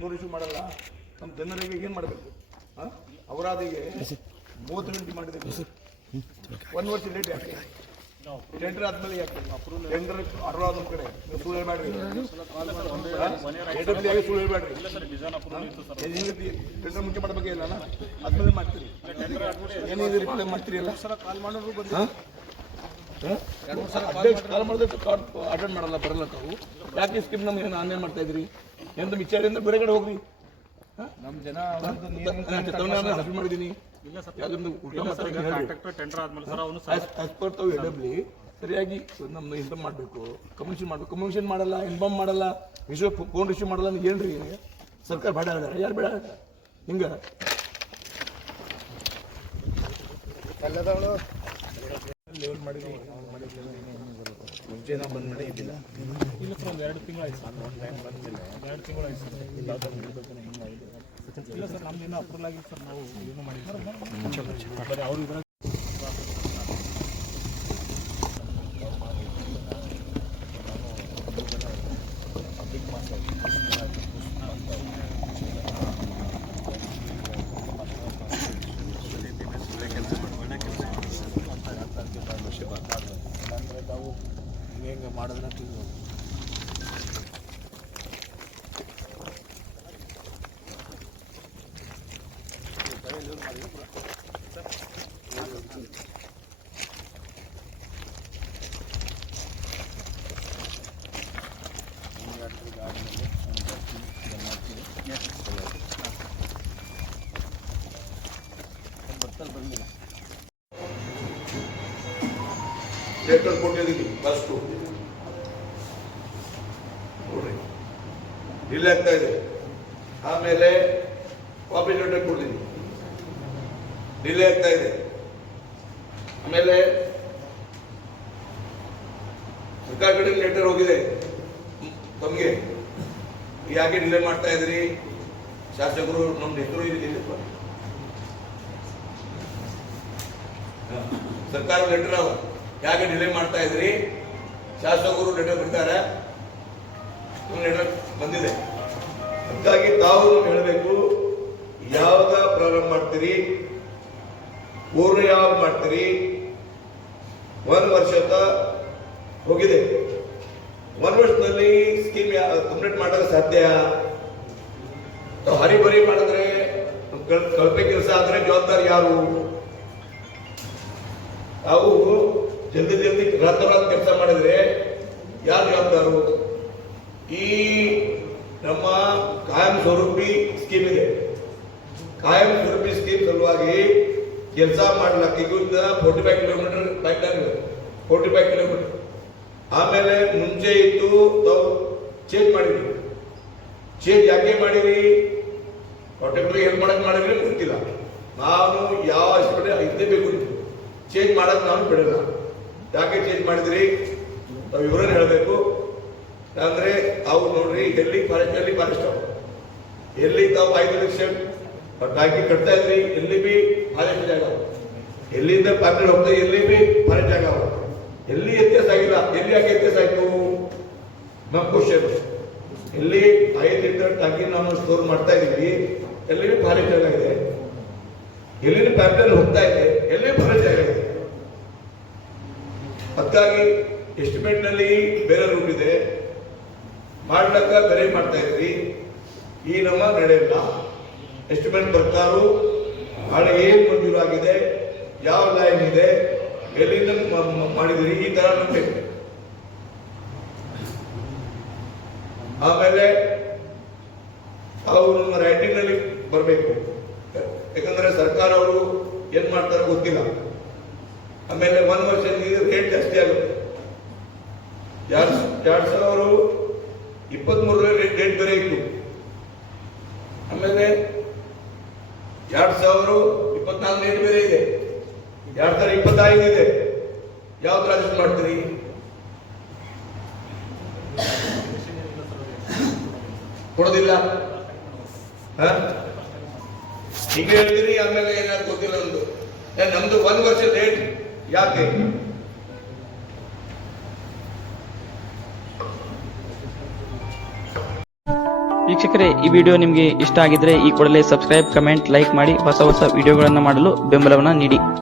Phone receive ಮಾಡಲ್ಲ. ನಮ್ಮ ಜನರಿಗೆ ಏನು ಮಾಡಬೇಕು? ಅವರಾದಿಗೆ 30 ಗಂಟೆ ಮಾಡಿದ್ದೀವಿ. 1 ವರ್ಷ ಲೇಟ್ ಯಾಕೆ? ಟೆಂಡರ್ ಆದ್ಮೇಲೆ ಯಾಕೆ? ಟೆಂಡರ್ ಅರ್ವಾದ ನಮ್ಮ ಕಡೆ ಸುಳ್ಳು ಹೇಳ್ಬೇಡ್ರಿ. ಸುಳ್ಳು ಹೇಳ್ಬೇಡ್ರಿ. ಟೆಂಡರ್ ಮುಂಚೆ ಮಾಡಬೇಕೇ ಇಲ್ಲ ಆದ್ಮೇಲೆ ಮಾಡ್ತೀರಿ. ಏನಿದೆ ರಿಪ್ಲೈ ಮಾಡ್ತೀರಿ ಎಲ್ಲ ಕಾಲ್ ಮಾಡೋರು ಬಂದು ಕಾಲ್ ಮಾಡಿದ್ರೆ ಅಟೆಂಡ್ ಮಾಡಲ್ಲ, ಬರಲ್ಲ. ತಾವು ಯಾಕೆ ಸ್ಕೀಮ್ ನಮ್ಗೆ ಏನು ಆನ್ಲೈನ್ ಮಾಡ್ತಾ ಇದ್ರಿ? ಎಂತ ವಿಚಾರದಿಂದ ಬೇರೆ ಕಡೆ ಹೋಗ್ರಿ. ನಮ್ಮ ಜನ ಮಾಡಿದ್ದೀನಿ ಸರಿಯಾಗಿ ನಮ್ಮ ಇಂತ ಮಾಡಬೇಕು, ಕಮಿಷನ್ ಮಾಡಬೇಕು. ಕಮಿಷನ್ ಮಾಡಲ್ಲ, ಇನ್ಫಾರ್ಮ್ ಮಾಡಲ್ಲ, ಫೋನ್ ರಿಸೀವ್ ಮಾಡಲ್ಲ. ಏನ್ರಿ ಸರ್ಕಾರ ಬೇಡ ಹೇಳ್ದಾರ? ಯಾರು ಬೇಡ ಹಿಂಗ? ಲೆವೆಲ್ ಮಾಡಿದ್ವಿ. ಮುಂಚೆ ನಾವು ಬಂದ್ ಮಾಡಿ ಇದ್ದಿಲ್ಲ. ಇಲ್ಲ ಸರ್, ಒಂದು 2 ತಿಂಗಳು ಆಯ್ತು. 2 ತಿಂಗಳು ಆಯ್ತು ಸರ್. ಇಲ್ಲ ಸರ್, ನಮ್ದು ಇನ್ನೂ ಅಪ್ರೂವಲ್ ಆಗಿಲ್ಲ ಸರ್. ನಾವು ಏನೂ ಮಾಡಿಲ್ಲ. ಅವರು ಇದ್ರಾಗ ತಾವು ಹೆಂಗೆ ಮಾಡಿದ್ರೆ ಬಂದಿಲ್ಲ. ಲೆಟರ್ ಕೊಟ್ಟಿದ್ದೀನಿ ಫಸ್ಟು ನೋಡ್ರಿ, ಡಿಲೇ ಆಗ್ತಾ ಇದೆ. ಆಮೇಲೆ ಕಾಪಿ ಲೆಟರ್ ಕೊಡ್ತೀನಿ, ಡಿಲೇ ಆಗ್ತಾ ಇದೆ. ಆಮೇಲೆ ಸರ್ಕಾರ ಕಡೆ ಲೆಟರ್ ಹೋಗಿದೆ ತಮಗೆ, ಯಾಕೆ ಡಿಲೇ ಮಾಡ್ತಾ ಇದ್ರಿ? ಶಾಸಕರು ನಮ್ಮ ಹೆಸರು ಇಲ್ಲಿಪ್ಪ, ಸರ್ಕಾರ ಲೆಟರ್ ಅವ, ಯಾಕೆ ಡಿಲೇ ಮಾಡ್ತಾ ಇದ್ರಿ? ಶಾಸಕರು ಲೆಟರ್ ಬಿಡ್ತಾರೆ, ಲೆಟರ್ ಬಂದಿದೆ. ಅದಕ್ಕಾಗಿ ತಾವು ಹೇಳಬೇಕು, ಯಾವಾಗ ಪ್ರಾರಂಭ ಮಾಡ್ತೀರಿ, ಪೂರ್ಣ ಯಾವಾಗ ಮಾಡ್ತೀರಿ? 1 ವರ್ಷದ ಹೋಗಿದೆ. 1 ವರ್ಷದಲ್ಲಿ ಸ್ಕೀಮ್ ಕಂಪ್ಲೀಟ್ ಮಾಡೋಕೆ ಸಾಧ್ಯ? ಹರಿಬರಿ ಮಾಡಿದ್ರೆ, ಕಳಪೆ ಕೆಲಸ ಆದ್ರೆ ಜವಾಬ್ದಾರಿ ಯಾರು? ತಾವು ಜಲ್ದಿ ರಾತ್ರೋರಾತ್ ಕೆಲಸ ಮಾಡಿದ್ರೆ ಯಾರು ಜವಾಬ್ದಾರು? ಈ ನಮ್ಮ ಕಾಯಂ ಸ್ವರೂಪಿ ಸ್ಕೀಮ್ ಇದೆ. ಕಾಯಂ ಸ್ವರೂಪಿ ಸ್ಕೀಮ್ ಸಲುವಾಗಿ ಕೆಲಸ ಮಾಡ್ಲಿಕ್ಕೆ ಈಗ 45 ಕಿಲೋಮೀಟರ್ ಪೈಪ್ಲೈನ್ ಇದೆ, 45 ಕಿಲೋಮೀಟರ್. ಆಮೇಲೆ ಮುಂಚೆ ಇತ್ತು, ತಾವು ಚೇಂಜ್ ಮಾಡಿರಿ. ಚೇಂಜ್ ಯಾಕೆ ಮಾಡಿರಿ? ಪರ್ಟಿಕ್ಯುಲರ್ ಹೆಲ್ಪ್ ಮಾಡಕ್ ಮಾಡಿದ್ರೆ ಗೊತ್ತಿಲ್ಲ. ನಾನು ಯಾವ ಹಾಸ್ಪಿಟಲ್ ಇದ್ದೇ ಬೇಕು, ಚೇಂಜ್ ಮಾಡಕ್ ನಾನು ಬಿಡಲ್ಲ. ಯಾಕೆ ಚೇಂಜ್ ಮಾಡಿದ್ರಿ? ತಾವು ವಿವರಣೆ ಹೇಳಬೇಕು. ಅಂದ್ರೆ ತಾವು ನೋಡ್ರಿ, ಎಲ್ಲಿ ಫಾರೆಸ್ಟ್ ಎಲ್ಲಿ ತಾವು 5 ಲಕ್ಷ ಟಾಕಿ ಕಟ್ತಾ ಇದ್ರಿ, ಎಲ್ಲಿ ಬಿ ಫಾರೆಸ್ಟ್ ಜಾಗ, ಎಲ್ಲಿಂದ ಪಾರ್ಟಿ ಹೋಗ್ತಾ ಎಲ್ಲಿ ಬಿ ಫಾರೆಸ್ಟ್ ಜಾಗ, ಎಲ್ಲಿ ವ್ಯತ್ಯಾಸ ಆಗಿಲ್ಲ. ಎಲ್ಲಿ ಯಾಕೆ ವ್ಯತ್ಯಾಸ ಆಯ್ತು? ನಮ್ಮ ಕ್ವಶನ್. ಎಲ್ಲಿ 5 ಲೀಟರ್ ಟಾಕಿ ನಾವು ಸ್ಟೋರ್ ಮಾಡ್ತಾ ಇದೀವಿ, ಎಲ್ಲಿ ಬಿ ಫಾರೆಸ್ಟ್ ಜಾಗ ಇದೆ. ಎಲ್ಲಿನ ಪ್ಯಾಪ್ಲೈನ್ ಹೋಗ್ತಾ ಇದೆ, ಎಲ್ಲಿ ಫಾರೆಸ್ಟ್ ಜಾಗ ಇದೆ. ಅದಕ್ಕಾಗಿ ಎಸ್ಟಿಮೇಟ್ ನಲ್ಲಿ ಬೇರೆ ರೂಟ್ ಇದೆ, ಮಾಡ್ಲಕ್ಕ ಬೇರೆ ಮಾಡ್ತಾ ಇದ್ರಿ. ಈ ನಮ್ಮ ನಡೆಯಲ್ಲ. ಎಸ್ಟಿಮೇಟ್ ಪ್ರಕಾರ ಹಳೆ ಏನ್ ಮಂಜೂರಾಗಿದೆ, ಯಾವ ಲೈನ್ ಇದೆ, ಎಲ್ಲಿಂದ ಮಾಡಿದ್ರಿ, ಈ ತರ ನಮಗೆ. ಆಮೇಲೆ ಅವರು ನಮ್ಮ ರೈಟಿಂಗ್ ನಲ್ಲಿ ಬರಬೇಕು, ಯಾಕಂದ್ರೆ ಸರ್ಕಾರ ಅವರು ಏನ್ ಮಾಡ್ತಾರೆ ಗೊತ್ತಿಲ್ಲ. ಆಮೇಲೆ 1 ವರ್ಷದಲ್ಲಿ ರೇಟ್ ಜಾಸ್ತಿ ಆಗುತ್ತೆ. 2023 ರೇಟ್ ಬೇರೆ ಇತ್ತು. ಆಮೇಲೆ 2024 ರೇಟ್ ಬೇರೆ ಇದೆ, 2025 ಇದೆ. ಯಾವ್ದು ಅಡ್ಜಸ್ಟ್ ಮಾಡ್ತೀರಿ? ಕೊಡೋದಿಲ್ಲ. ಈಗ ಹೇಳ್ತೀರಿ, ಆಮೇಲೆ ಏನಾದ್ರು ಗೊತ್ತಿಲ್ಲ. ನಮ್ದು 1 ವರ್ಷ ರೇಟ್ ಯಾಕೆ? ವೀಕ್ಷಕರೇ, ಈ ವಿಡಿಯೋ ನಿಮಗೆ ಇಷ್ಟ ಆಗಿದ್ರೆ ಈ ಕೂಡಲೇ ಸಬ್ಸ್ಕ್ರೈಬ್, ಕಮೆಂಟ್, ಲೈಕ್ ಮಾಡಿ ಹೊಸ ವಿಡಿಯೋಗಳನ್ನು ಮಾಡಲು ಬೆಂಬಲವನ್ನು ನೀಡಿ.